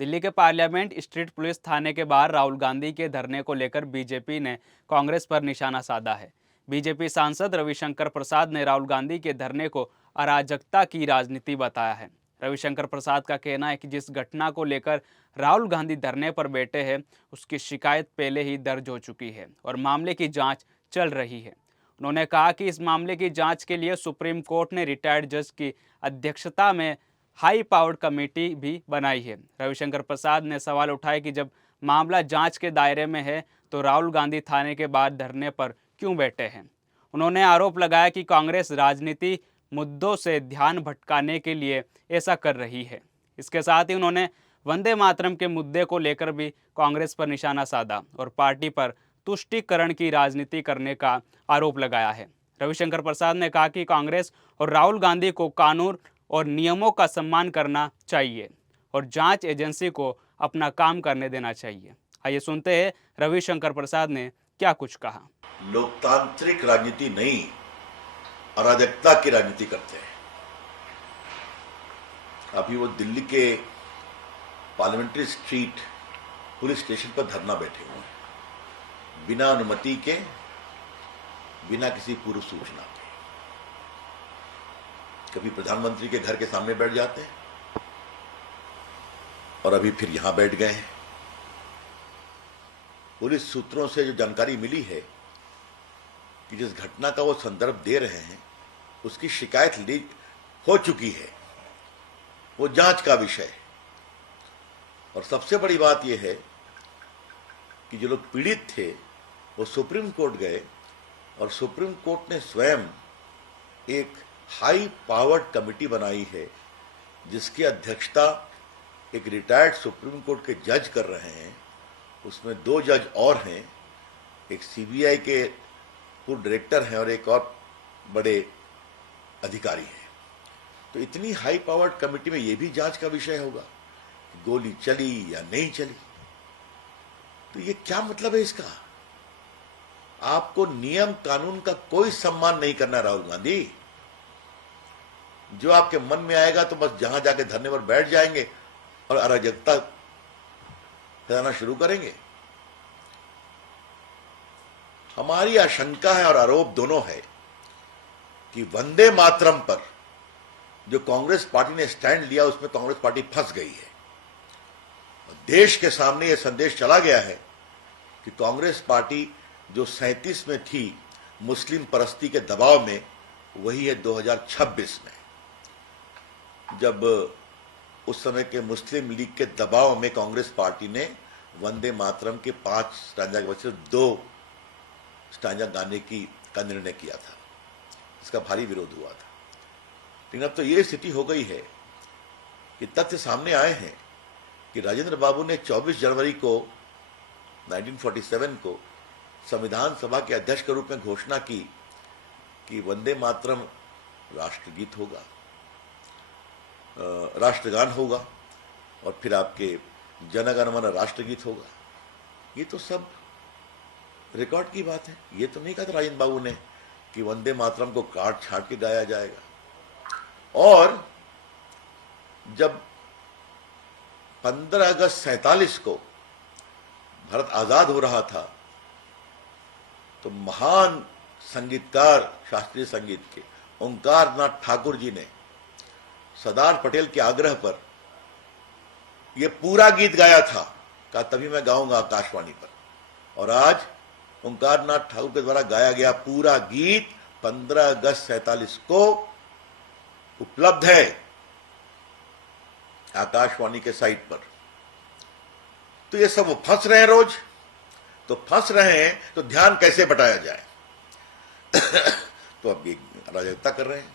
दिल्ली के parliament street police थाने के बाहर राहुल गांधी के धरने को लेकर बीजेपी ने कांग्रेस पर निशाना साधा है। बीजेपी सांसद रविशंकर प्रसाद ने राहुल गांधी के धरने को अराजकता की राजनीति बताया है। रविशंकर प्रसाद का कहना है कि जिस घटना को लेकर राहुल गांधी धरने पर बैठे हैं उसकी शिकायत पहले ही दर्ज हो चुकी है और मामले की जांच चल रही है। उन्होंने कहा कि इस मामले की जांच के लिए सुप्रीम कोर्ट ने रिटायर्ड जज की अध्यक्षता में हाई पावर्ड कमेटी भी बनाई है। रविशंकर प्रसाद ने सवाल उठाया कि जब मामला जांच के दायरे में है तो राहुल गांधी थाने के बाद धरने पर क्यों बैठे हैं। उन्होंने आरोप लगाया कि कांग्रेस राजनीति मुद्दों से ध्यान भटकाने के लिए ऐसा कर रही है। इसके साथ ही उन्होंने वंदे मातरम के मुद्दे को लेकर भी कांग्रेस पर निशाना साधा और पार्टी पर तुष्टीकरण की राजनीति करने का आरोप लगाया है। रविशंकर प्रसाद ने कहा कि कांग्रेस और राहुल गांधी को कानून और नियमों का सम्मान करना चाहिए और जांच एजेंसी को अपना काम करने देना चाहिए। आइए सुनते हैं रविशंकर प्रसाद ने क्या कुछ कहा। लोकतांत्रिक राजनीति नहीं, अराजकता की राजनीति करते हैं। अभी वो दिल्ली के पार्लियामेंट्री स्ट्रीट पुलिस स्टेशन पर धरना बैठे हुए हैं, बिना अनुमति के, बिना किसी पूर्व सूचना के। कभी प्रधानमंत्री के घर के सामने बैठ जाते हैं और अभी फिर यहां बैठ गए हैं। पुलिस सूत्रों से जो जानकारी मिली है कि जिस घटना का वो संदर्भ दे रहे हैं उसकी शिकायत लीक हो चुकी है, वो जांच का विषय है। और सबसे बड़ी बात यह है कि जो लोग पीड़ित थे वो सुप्रीम कोर्ट गए और सुप्रीम कोर्ट ने स्वयं एक हाई पावर्ड कमेटी बनाई है जिसकी अध्यक्षता एक रिटायर्ड सुप्रीम कोर्ट के जज कर रहे हैं। उसमें 2 जज और हैं, एक सीबीआई के पूर्व डायरेक्टर हैं और एक और बड़े अधिकारी हैं। तो इतनी हाई पावर्ड कमेटी में यह भी जांच का विषय होगा कि गोली चली या नहीं चली। तो ये क्या मतलब है इसका? आपको नियम कानून का कोई सम्मान नहीं करना राहुल गांधी। जो आपके मन में आएगा तो बस जहां जाके धरने पर बैठ जाएंगे और अराजकता फैलाना शुरू करेंगे। हमारी आशंका है और आरोप दोनों है कि वंदे मातरम पर जो कांग्रेस पार्टी ने स्टैंड लिया उसमें कांग्रेस पार्टी फंस गई है। देश के सामने यह संदेश चला गया है कि कांग्रेस पार्टी जो 37 में थी मुस्लिम परस्ती के दबाव में, वही है 2026 में, जब उस समय के मुस्लिम लीग के दबाव में कांग्रेस पार्टी ने वंदे मातरम के 5 स्टैंजा के बजाय 2 स्टैंजा गाने का निर्णय किया था। इसका भारी विरोध हुआ था। लेकिन अब तो ये स्थिति हो गई है कि तथ्य सामने आए हैं कि राजेंद्र बाबू ने 24 जनवरी को 1947 को संविधान सभा के अध्यक्ष के रूप में घोषणा की कि वंदे मातरम राष्ट्रगीत होगा, राष्ट्रगान होगा और फिर आपके जन गण मन राष्ट्रगीत होगा। ये तो सब रिकॉर्ड की बात है। ये तो नहीं कहा था राजेंद्र बाबू ने कि वंदे मातरम को काट छांट के गाया जाएगा। और जब 15 अगस्त 47 को भारत आजाद हो रहा था तो महान संगीतकार शास्त्रीय संगीत के ओंकार नाथ ठाकुर जी ने सरदार पटेल के आग्रह पर यह पूरा गीत गाया था। कहा तभी मैं गाऊंगा आकाशवाणी पर। और आज ओंकार नाथ ठाकुर के द्वारा गाया गया पूरा गीत 15 अगस्त 47 को उपलब्ध है आकाशवाणी के साइट पर। तो ये सब वो फंस रहे हैं, रोज तो फंस रहे हैं, तो ध्यान कैसे बटाया जाए। तो अब ये अराजकता कर रहे हैं,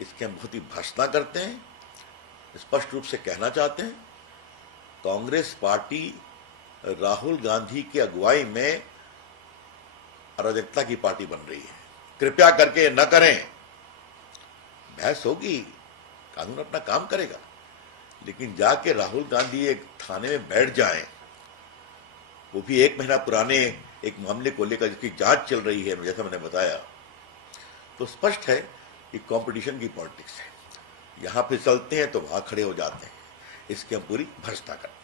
इसके हम बहुत ही भर्त्सना करते हैं। स्पष्ट रूप से कहना चाहते हैं कांग्रेस पार्टी राहुल गांधी की अगुवाई में अराजकता की पार्टी बन रही है। कृपया करके न करें। बहस होगी, कानून अपना काम करेगा, लेकिन जाके राहुल गांधी एक थाने में बैठ जाएं, वो भी 1 महीना पुराने एक मामले को लेकर जिसकी जांच चल रही है, जैसा मैंने बताया, तो स्पष्ट है कि कंपटीशन की पॉलिटिक्स है। यहां फिसलते हैं तो वहां खड़े हो जाते हैं। इसकी हम पूरी भर्त्सना करते हैं।